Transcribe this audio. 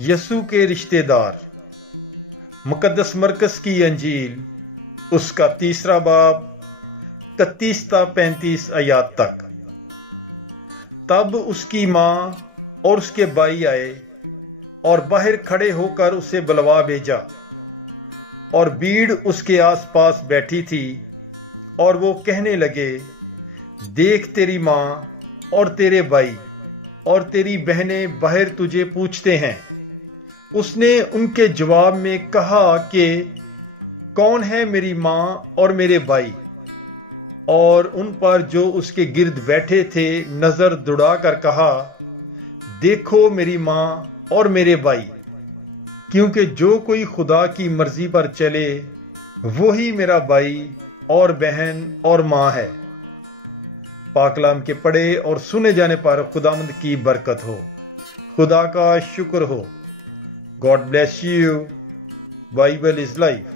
यसू के रिश्तेदार। मुकद्दस मरकस की अंजील उसका 3 बाब 31 ता 35 आयात तक। तब उसकी माँ और उसके भाई आए और बाहर खड़े होकर उसे बुलवा भेजा, और भीड़ उसके आसपास बैठी थी, और वो कहने लगे, देख तेरी माँ और तेरे भाई और तेरी बहनें बाहर तुझे पूछते हैं। उसने उनके जवाब में कहा कि कौन है मेरी माँ और मेरे भाई? और उन पर जो उसके गिर्द बैठे थे नजर दुड़ा कर कहा, देखो मेरी माँ और मेरे भाई, क्योंकि जो कोई खुदा की मर्जी पर चले वही मेरा भाई और बहन और माँ है। पाकलाम के पढ़े और सुने जाने पर खुदावंद की बरकत हो। खुदा का शुक्र हो। God bless you. Bible is life.